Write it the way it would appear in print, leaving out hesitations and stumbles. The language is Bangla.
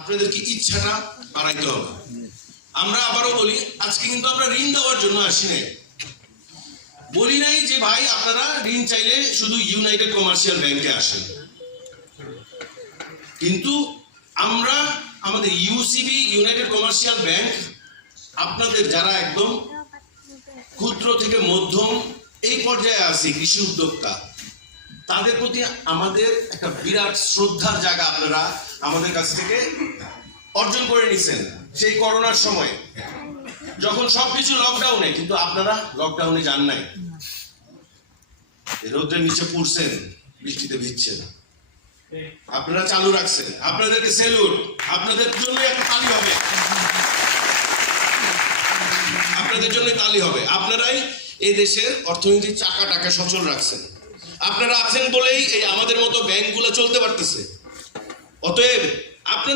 আপনাদেরকে ইচ্ছাটা বাড়াইতে হবে। আমরা আবারও বলি, আজকে কিন্তু আমরা ঋণ দেওয়ার জন্য আসি নাই। বলি নাই যে ভাই আপনারা ঋণ চাইলে শুধু ইউনাইটেড কমার্শিয়াল ব্যাংকে আসেন, কিন্তু আমরা আমাদের ইউসিবি ইউনাইটেড কমার্শিয়াল ব্যাংক আপনাদের যারা একদম ক্ষুদ্র থেকে মধ্যম এই পর্যায়ে আছে কৃষি উদ্যোক্তা, তাদের প্রতি আমাদের একটা বিরাট শ্রদ্ধার জায়গা আপনারা আমাদের কাছ থেকে অর্জন করে নিছেন। সেই করোনার সময় যখন সবকিছু লকডাউনে, কিন্তু আপনারা লকডাউনে যান নাই, রোদ্রের নিচে পড়ছেন, বৃষ্টিতে ভিজছেন, আপনারা চালু রাখছেন। আপনাদেরকে সেলুট, আপনাদের জন্য একটা তালি হবে, আপনাদের জন্য তালি হবে। আপনারাই এই দেশের অর্থনৈতিক চাকাটাকে সচল রাখছেন। আপনারা আছেন বলেই এই আমাদের মতো ব্যাংকগুলো চলতে পারতেছে। অতএব আপনার